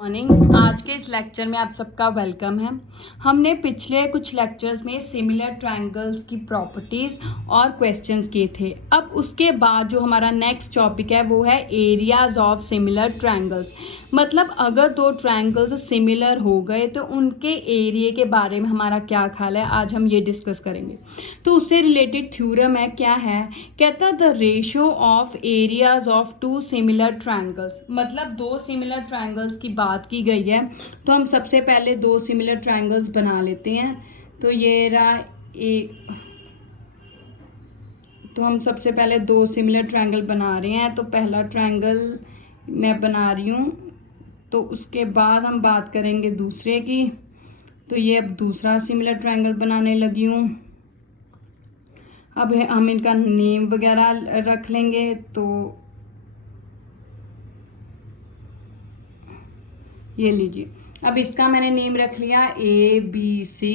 Morning. आज के इस लेक्चर में आप सबका वेलकम है। हमने पिछले कुछ लेक्चर्स में सिमिलर ट्रायंगल्स की प्रॉपर्टीज और क्वेश्चंस किए थे। अब उसके बाद जो हमारा नेक्स्ट टॉपिक है वो है एरियाज ऑफ सिमिलर ट्रायंगल्स। मतलब अगर दो ट्रायंगल्स सिमिलर हो गए तो उनके एरिया के बारे में हमारा क्या ख्याल है, आज हम ये डिस्कस करेंगे। तो उससे रिलेटेड थ्योरम है, क्या है, कहता the ratio of areas of two similar triangles. मतलब दो सिमिलर ट्रायंगल्स की बात की गई है तो हम सबसे पहले दो सिमिलर ट्रायंगल्स बना लेते हैं। तो ये रहा एक, तो हम सबसे पहले दो सिमिलर ट्रायंगल बना रहे हैं। तो पहला ट्रायंगल मैं बना रही हूँ, तो उसके बाद हम बात करेंगे दूसरे की। तो ये अब दूसरा सिमिलर ट्रायंगल बनाने लगी हूँ। अब हम इनका नेम वगैरह रख लेंगे। तो ये लीजिए, अब इसका मैंने नेम रख लिया ABC,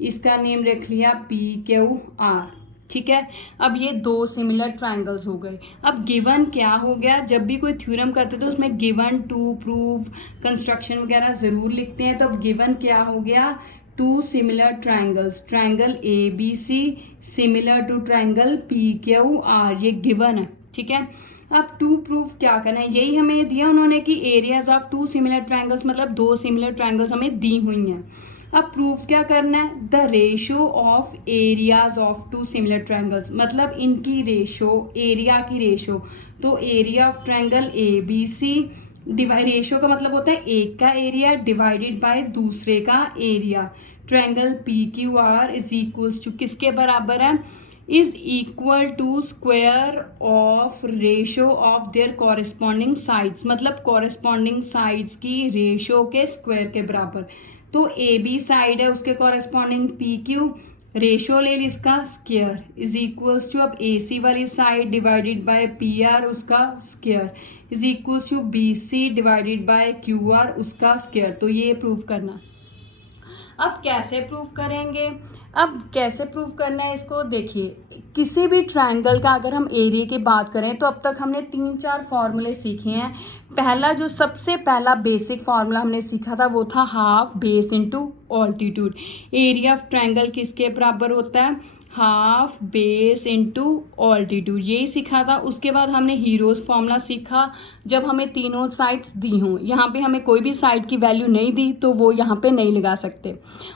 इसका नेम रख लिया PQR। ठीक है, अब ये दो सिमिलर ट्रायंगल्स हो गए। अब गिवन क्या हो गया, जब भी कोई थ्योरम करते तो उसमें गिवन टू प्रूव कंस्ट्रक्शन वगैरह जरूर लिखते हैं। तो अब गिवन क्या हो गया, two similar triangles, triangle ABC similar to triangle PQR, ये गिवन है। ठीक है, अब टू प्रूफ क्या करना है, यही हमें दिया उन्होंने कि areas of two similar triangles, मतलब दो सिमिलर ट्रायंगल्स हमें दी हुई हैं। अब प्रूफ क्या करना है, the ratio of areas of two similar triangles, मतलब इनकी रेशियो, एरिया की रेशियो। तो area of triangle ABC, ratio का मतलब होता है एक का एरिया डिवाइडेड बाय दूसरे का area. Triangle PQR is equals to किसके बराबर है, is equal to square of ratio of their corresponding sides, मतलब कॉरेस्पॉन्डिंग साइड्स की रेशियो के स्क्वायर के बराबर। तो AB साइड है, उसके कॉरेस्पॉन्डिंग PQ, रेशियो ले ली इसका स्क्वायर, इज इक्वल्स टू अब AC वाली साइड डिवाइडेड बाय PR, उसका square, is equals to BC divided by QR, उसका स्क्वायर। तो ये प्रूव करना। अब कैसे प्रूव करेंगे, अब कैसे प्रूव करना है इसको देखिए। किसी भी ट्रायंगल का अगर हम एरिया की बात करें तो अब तक हमने 3-4 फॉर्मूले सीखे हैं। पहला जो सबसे पहला बेसिक फॉर्मूला हमने सीखा था वो था half base into altitude. Area of triangle किसके बराबर होता है, हाफ बेस इनटू ऑल्टीट्यूड, यही सीखा था। उसके बाद हमने हीरोज फॉर्मूला सीखा, जब हमें तीनों साइड्स दी हों, यहाँ पे हमें कोई भी साइड की वैल्यू नहीं दी तो वो यहाँ पे नहीं लगा सकते।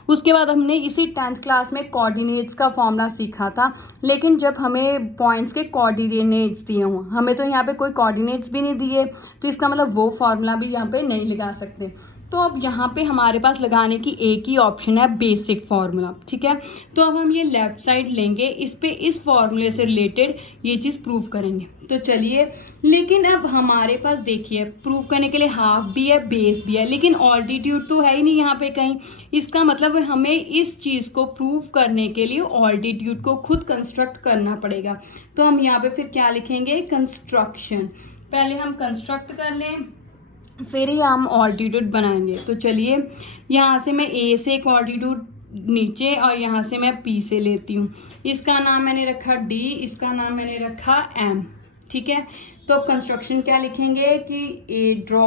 उसके बाद हमने इसी 10th क्लास में कोऑर्डिनेट्स का फॉर्मूला सीखा था, लेकिन जब हमें पॉइंट्स के कोऑर्डिनेट्स दिए हों, हमें तो यहाँ पे कोई कोऑर्डिनेट्स भी नहीं दिए, तो इसका मतलब वो फॉर्मूला भी यहाँ पे नहीं लगा सकते। तो अब यहाँ पे हमारे पास लगाने की एक ही ऑप्शन है, बेसिक फॉर्मूला। ठीक है, तो अब हम ये लेफ्ट साइड लेंगे, इस पे इस फॉर्मूले से रिलेटेड ये चीज़ प्रूव करेंगे। तो चलिए, लेकिन अब हमारे पास देखिए प्रूव करने के लिए हाफ भी है, बेस भी है, लेकिन ऑल्टीट्यूड तो है ही नहीं यहाँ पे कहीं। इसका मतलब हमें इस चीज़ को प्रूव करने के लिए ऑल्टीट्यूड को खुद कंस्ट्रक्ट करना पड़ेगा। तो हम यहाँ पे फिर क्या लिखेंगे, कंस्ट्रक्शन। पहले हम कंस्ट्रक्ट कर लें, फिर ही हम ऑल्टीट्यूड बनाएंगे। तो चलिए, यहाँ से मैं A से एक ऑल्टीट्यूड नीचे और यहाँ से मैं P से लेती हूँ। इसका नाम मैंने रखा D, इसका नाम मैंने रखा M। ठीक है, तो अब कंस्ट्रक्शन क्या लिखेंगे कि draw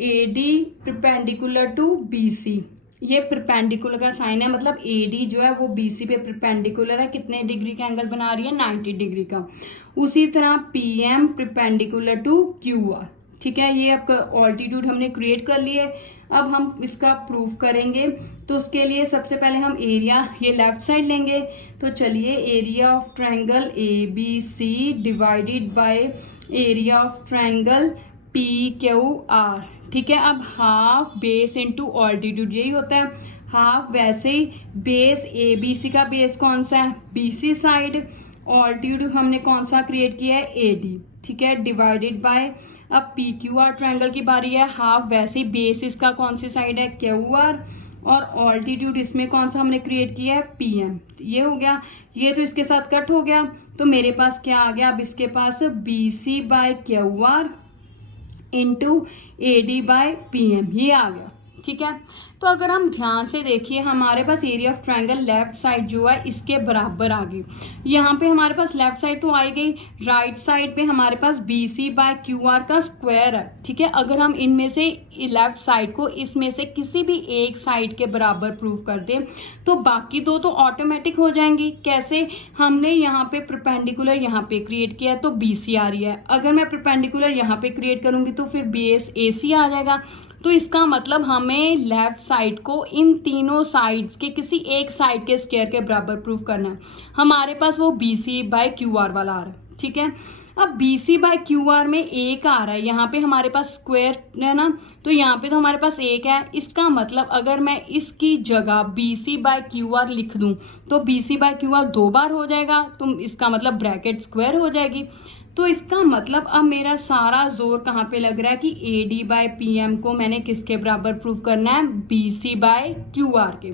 AD perpendicular to BC। ये परपेंडिकुलर का साइन है, मतलब AD जो है वो BC पे परपेंडिकुलर है, कितने डिग्री का एंगल बना रही है, 90 डिग्री का। उसी तरह PM परपेंडिकुलर टू QR। ठीक है, ये आपका ऑल्टीट्यूड हमने क्रिएट कर लिए। अब हम इसका प्रूफ करेंगे, तो उसके लिए सबसे पहले हम एरिया ये लेफ्ट साइड लेंगे। तो चलिए, area of triangle ABC divided by area of triangle PQR। ठीक है, अब हाफ बेस इनटू ऑल्टीट्यूड, यही होता है हाफ। वैसे ही बेस ABC का बेस कौन सा है, BC साइड। ऑल्टीट्यूड हमने कौन सा क्रिएट किया है, AD। ठीक है, डिवाइडेड बाय, अब PQR ट्रायंगल की बारी है, हाफ वैसे ही बेस इसका कौन सी साइड है, QR, और ऑल्टीट्यूड इसमें कौन सा हमने क्रिएट किया है, PM। ये हो गया, ये तो इसके साथ कट हो गया, तो मेरे पास क्या आ गया, अब इसके पास BC by QR into AD by PM, ये आ गया। ठीक है। तो अगर हम ध्यान से देखिए हमारे पास area of triangle left side जो है इसके बराबर आ गई। यहाँ पे हमारे पास लेफ्ट साइड तो आई गई, राइट साइड पे हमारे पास BC बाय QR का स्क्वायर है, ठीक है। अगर हम इनमें से लेफ्ट साइड को इसमें से किसी भी एक साइड के बराबर प्रूव कर दें तो बाकी दो तो ऑटोमेटिक हो जाएंगी। कैसे? हमने यहाँ पे परपेंडिकुलर यहाँ पे क्रिएट किया है तो BC आ रही है, अगर मैं परपेंडिकुलर यहाँ पे क्रिएट करूंगी तो फिर बेस AC आ जाएगा। तो इसका मतलब हमें लेफ्ट साइड को इन तीनों साइड्स के किसी एक साइड के स्क्वायर के बराबर प्रूव करना है। हमारे पास वो BC बाय QR वाला आ रहा है, ठीक है। अब BC बाय QR में एक आ रहा है, यहाँ पे हमारे पास स्क्वायर है ना, तो यहाँ पे तो हमारे पास एक है। इसका मतलब अगर मैं इसकी जगह BC बाय QR लिख दूं तो BC बाय QR 2 बार हो जाएगा, तो इसका मतलब ब्रैकेट स्क्वायर हो जाएगी। तो इसका मतलब अब मेरा सारा जोर कहाँ पे लग रहा है कि AD बाय PM को मैंने किसके बराबर प्रूव करना है? BC बाय QR के।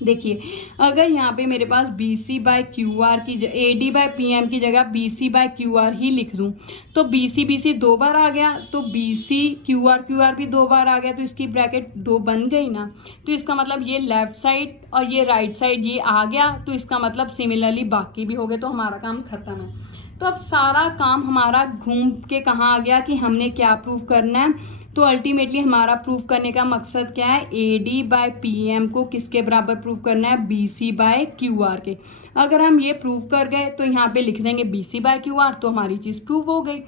देखिए अगर यहाँ पे मेरे पास BC बाय QR की AD बाय PM की जगह BC बाय QR ही लिख दूं तो BC 2 बार आ गया, तो BC QR भी 2 बार आ गया, तो इसकी ब्रैकेट 2 बन गई ना। तो इसका मतलब ये लेफ्ट साइड और ये राइट साइड ये आ गया, तो इसका मतलब सिमिलरली बाकी भी हो गए, तो हमारा काम खत्म है। तो अब सारा काम हमारा घूम के कहाँ आ गया कि हमने क्या प्रूव करना है। तो अल्टीमेटली हमारा प्रूव करने का मकसद क्या है? AD बाय PM को किसके बराबर प्रूव करना है? BC बाय QR के। अगर हम ये प्रूव कर गए तो यहाँ पे लिख देंगे BC बाय QR, तो हमारी चीज़ प्रूव हो गई,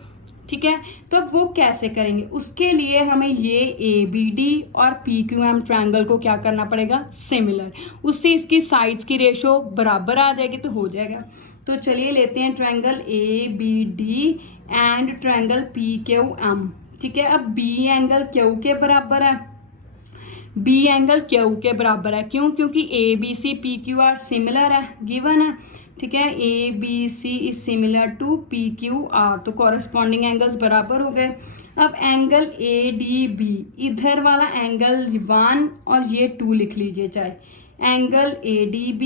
ठीक है। तो अब वो कैसे करेंगे? उसके लिए हमें ये ABD और PQM ट्रायंगल को क्या करना पड़ेगा? सिमिलर। उससे इसकी साइड्स की रेशो बराबर आ जाएगी तो हो जाएगा। तो चलिए लेते हैं triangle ABD and triangle PQM, ठीक है। अब B एंगल Q के बराबर है, B एंगल Q के बराबर है, क्यों? क्योंकि ABC PQR सिमिलर है, गिवन है, ठीक है। ABC is similar to PQR, तो कॉरेस्पॉन्डिंग एंगल्स बराबर हो गए। अब एंगल ADB, इधर वाला एंगल 1 और ये 2 लिख लीजिए चाहे। Angle ADB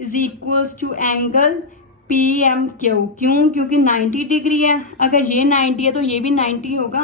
is equals to angle PMQ, क्यों? क्योंकि 90 डिग्री है, अगर ये 90 है तो ये भी 90 होगा,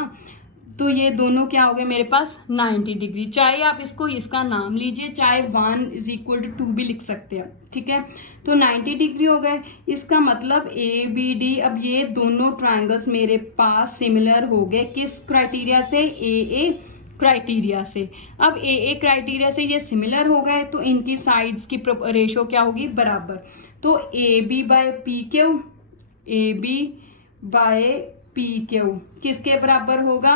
तो ये दोनों क्या हो गए मेरे पास? 90 डिग्री। चाहे आप इसको इसका नाम लीजिए, चाहे 1 इज इक्वल टू 2 भी लिख सकते हैं, ठीक है। तो 90 डिग्री हो गए, इसका मतलब ABD, अब ये दोनों ट्रायंगल्स मेरे पास सिमिलर हो गए किस क्राइटेरिया से? AA क्राइटेरिया से। अब AA क्राइटेरिया से ये सिमिलर हो गए तो इनकी साइड्स की रेशो क्या होगी? बराबर। तो AB बाय PQ किसके बराबर होगा?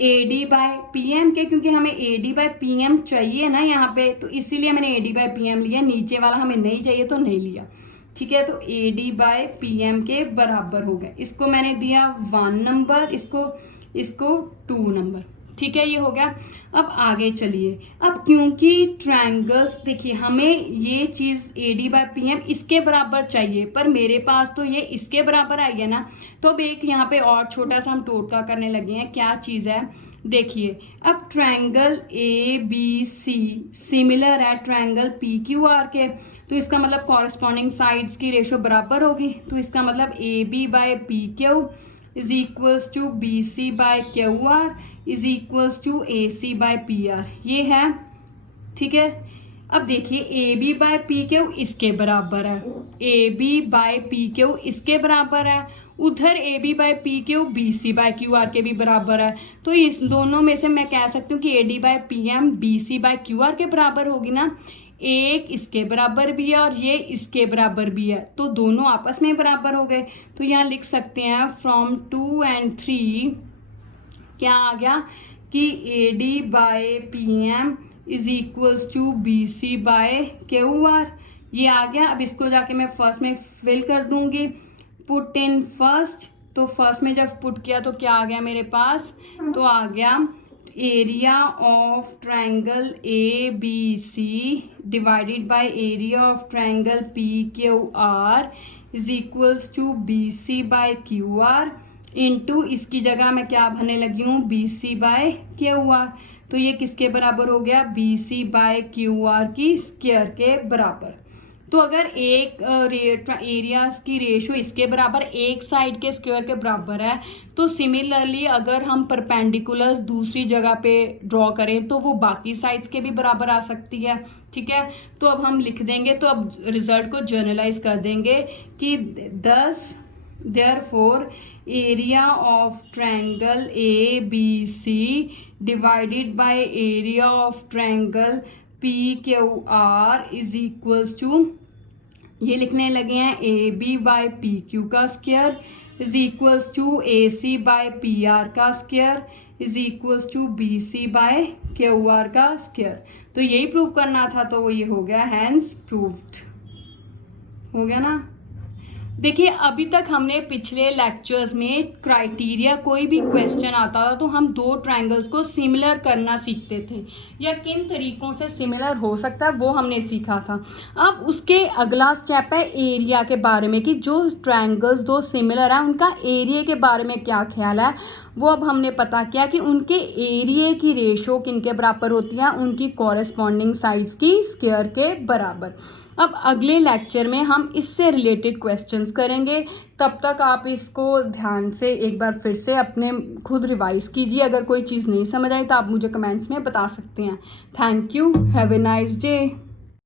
AD बाय PM के, क्योंकि हमें AD बाय PM चाहिए ना यहाँ पे, तो इसीलिए मैंने AD बाय PM लिया, नीचे वाला हमें नहीं चाहिए तो नहीं लिया, ठीक है। तो AD बाय PM के बराबर हो गए। इसको मैंने दिया 1 नंबर, इसको 2 नंबर, ठीक है। ये हो गया। अब आगे चलिए। अब क्योंकि ट्रायंगल्स, देखिए हमें ये चीज AD बाय PM इसके बराबर चाहिए, पर मेरे पास तो ये इसके बराबर आई है ना, तो अब एक यहाँ पे और छोटा सा हम टोटका करने लगे हैं। क्या चीज है? देखिए अब ट्रायंगल ABC सिमिलर है ट्रायंगल PQR के, तो इसका मतलब कॉरेस्पॉन्डिंग साइड्स की रेशो बराबर होगी, तो इसका मतलब AB by PQ is equals to BC by QR is equals to AC by PR, ये है, ठीक है। अब देखिए AB बाय PQ इसके बराबर है, AB बाय PQ इसके बराबर है, उधर AB by PQ BC by QR के भी बराबर है, तो इस दोनों में से मैं कह सकती हूँ कि AD by PM BC by QR के बराबर होगी ना। एक इसके बराबर भी है और ये इसके बराबर भी है, तो दोनों आपस में बराबर हो गए। तो यहाँ लिख सकते हैं फ्रॉम 2 and 3 क्या आ गया कि AD by PM is equals to BC by QR, ये आ गया। अब इसको जाके मैं फर्स्ट में फिल कर दूंगी, पुट इन फर्स्ट, तो फर्स्ट में जब पुट किया तो क्या आ गया मेरे पास? तो आ गया area of triangle ABC divided by area of triangle PQR is equals to BC by QR into इसकी जगह मैं क्या भरने लगी हूँ? BC बाय QR, तो ये किसके बराबर हो गया? BC बाय QR की स्क्वायर के बराबर। तो अगर एक एरियाज की रेशो इसके बराबर एक साइड के स्क्वायर के बराबर है, तो सिमिलरली अगर हम परपेंडिकुलर्स दूसरी जगह पे ड्रॉ करें तो वो बाकी साइड्स के भी बराबर आ सकती है। ठीक है, तो अब हम लिख देंगे, तो अब रिजल्ट को जर्नलाइज कर देंगे कि 10 therefore area of triangle ABC divided by area of triangle PQR is equals to, ये लिखने लगे हैं AB बाय PQ का square is equals to AC by PR का square is equals to BC by QR का square. तो यही prove करना था, तो वो ये हो गया, हैंस प्रूव्ड हो गया ना। देखिए अभी तक हमने पिछले लेक्चर्स में क्राइटेरिया, कोई भी क्वेश्चन आता था तो हम दो ट्रायंगल्स को सिमिलर करना सीखते थे, या किन तरीकों से सिमिलर हो सकता है वो हमने सीखा था। अब उसके अगला स्टेप है एरिया के बारे में, कि जो ट्रायंगल्स दो सिमिलर है उनका एरिया के बारे में क्या ख्याल है। वो अब हमने पता किया कि उनके एरिया की रेशो किनके बराबर होती है, उनकी कॉरेस्पॉन्डिंग साइड्स की स्क्वायर के बराबर। अब अगले लेक्चर में हम इससे रिलेटेड क्वेश्चंस करेंगे। तब तक आप इसको ध्यान से एक बार फिर से अपने खुद रिवाइज कीजिए। अगर कोई चीज़ नहीं समझ आई तो आप मुझे कमेंट्स में बता सकते हैं। Thank you, have a nice day.